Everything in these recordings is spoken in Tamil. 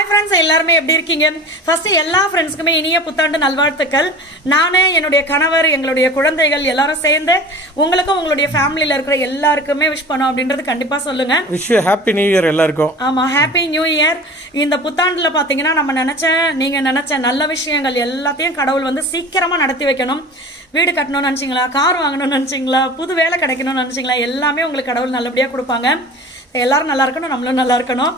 ஹாய் ஃப்ரெண்ட்ஸ், எல்லாருமே எப்படி இருக்கீங்க? ஃபர்ஸ்ட் எல்லா ஃப்ரெண்ட்ஸ்க்குமே இனிய புத்தாண்டு நல்வாழ்த்துக்கள். நானே, என்னுடைய கணவர், எங்களுடைய குழந்தைகள் எல்லாரும் சேர்ந்து உங்களுக்கும் உங்களுடைய ஃபேமிலியில் இருக்கிற எல்லாருக்குமே விஷ் பண்ணோம் அப்படின்றது கண்டிப்பா சொல்லுங்க. விஷ் ஹாப்பி நியூ இயர் எல்லாருக்கும். ஆமா, ஹாப்பி நியூ இயர். இந்த புத்தாண்டுல பாத்தீங்கன்னா நம்ம நீங்க நினைச்ச நல்ல விஷயங்கள் எல்லாத்தையும் கடவுள் வந்து சீக்கிரமா நடத்தி வைக்கணும். வீடு கட்டணும்னு நினைச்சீங்களா, கார் வாங்கணும்னு நினைச்சீங்களா, புது வேலை கிடைக்கணும்னு நினைச்சீங்களா, எல்லாமே உங்களுக்கு கடவுள் நல்லபடியா கொடுப்பாங்க. எல்லாரும் நல்லா இருக்கணும், நம்மளும் நல்லா இருக்கணும்.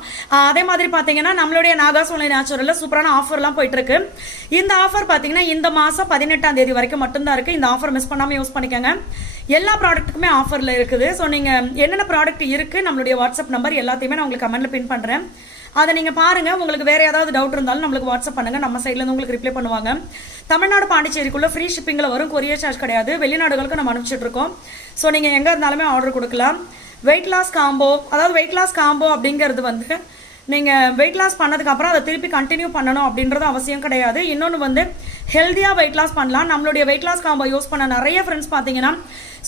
அதே மாதிரி பார்த்தீங்கன்னா நம்மளுடைய நாகாஸ் ஆன்லைன் நேச்சுரலில் சூப்பரான ஆஃபர்லாம் போயிட்டு இருக்கு. இந்த ஆஃபர் பார்த்தீங்கன்னா இந்த மாதம் 18ஆம் தேதி வரைக்கும் மட்டும்தான் இருக்கு. இந்த ஆஃபர் மிஸ் பண்ணாமல் யூஸ் பண்ணிக்கோங்க. எல்லா ப்ராடக்ட்டுக்குமே ஆஃபரில் இருக்குது. ஸோ நீங்கள் என்னென்ன ப்ராடக்ட் இருக்குது, நம்மளுடைய வாட்ஸ்அப் நம்பர் எல்லாத்தையுமே நான் உங்களுக்கு கமெண்ட்ல பின் பண்ணுறேன். அதை நீங்கள் பாருங்கள். உங்களுக்கு வேறு ஏதாவது டவுட் இருந்தாலும் நம்மளுக்கு வாட்ஸ்அப் பண்ணுங்கள். நம்ம சைட்லேருந்து உங்களுக்கு ரிப்ளை பண்ணுவாங்க. தமிழ்நாடு பாண்டிச்சேரிக்குள்ளே ஃப்ரீ ஷிப்பிங்கில் வரும். கொரியர் சார்ஜ் கிடையாது. வெளிநாடுகளுக்கு நம்ம அனுப்பிச்சிட்டு இருக்கோம். ஸோ நீங்கள் எங்கே இருந்தாலுமே ஆர்டர் கொடுக்கலாம். வெயிட் லாஸ் காம்போ, அதாவது வெயிட் லாஸ் காம்போ அப்படிங்கிறது வந்து நீங்கள் வெயிட் லாஸ் பண்ணதுக்கப்புறம் அதை திருப்பி கண்டினியூ பண்ணணும் அப்படின்றது அவசியம் கிடையாது. இன்னொன்று வந்து ஹெல்த்தியாக வெயிட் லாஸ் பண்ணலாம். நம்மளுடைய வெயிட் லாஸ் காம்போ யூஸ் பண்ண நிறைய ஃப்ரெண்ட்ஸ் பார்த்தீங்கன்னா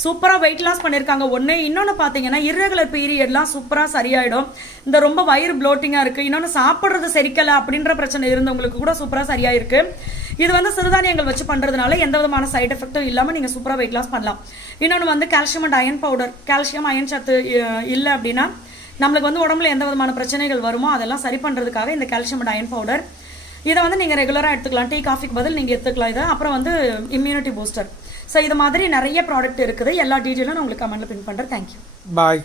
சூப்பராக வெயிட் லாஸ் பண்ணியிருக்காங்க. இன்னொன்று பார்த்தீங்கன்னா இர்ரெகுலர் பீரியட்லாம் சூப்பராக சரியாயிடும். இந்த ரொம்ப வயிறு ப்ளோட்டிங்காக இருக்குது, இன்னொன்று சாப்பிட்றது சரிக்கலை அப்படின்ற பிரச்சனை இருந்தவங்களுக்கு கூட சூப்பராக சரியாயிருக்கு. இது வந்து சிறுதானியங்கள் வச்சு பண்ணுறதுனால எந்த விதமான சைட் எஃபெக்ட்டும் இல்லாமல் நீங்கள் சூப்பராக வெயிட் லாஸ் பண்ணலாம். இன்னொன்று வந்து calcium and iron powder, calcium iron சத்து இல்லை அப்படின்னா நம்மளுக்கு வந்து உடம்புல எந்த விதமான பிரச்சனைகள் வருமோ அதெல்லாம் சரி பண்ணுறதுக்காக இந்த கால்சியம் அண்ட் அயன் பவுடர். இதை வந்து நீங்கள் ரெகுலராக எடுத்துக்கலாம். டீ காஃபிக்கு பதில் நீங்கள் எடுத்துக்கலாம் இதை. அப்புறம் வந்து இம்யூனிட்டி பூஸ்டர். ஸோ இது மாதிரி நிறைய ப்ராடக்ட் இருக்குது. எல்லா டீட்டெயிலும் நான் உங்களுக்கு கமெண்ட்டில் பின் பண்ணுறேன். தேங்க்யூ, பாய்.